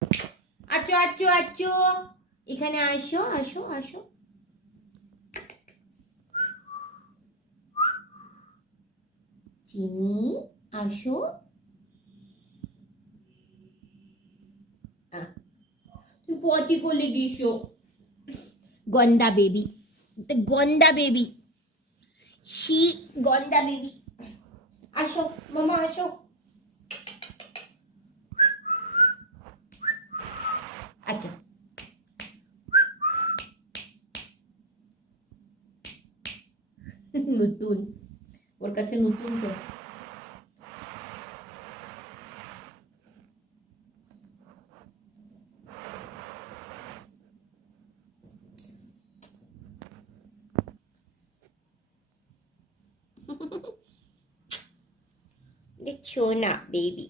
আচ্ছো আচ্ছো আচ্ছো, এখানে আসো আসো আসো। চিনি আসো। তুই পটি করলে দিছো। গন্ডা বেবি, গন্ডা বেবি, শি, গন্ডা বেবি। আসো মামা আসো। আচ্ছা, নতুন, ওর কাছে নতুন তো। দেখছো না বেবি।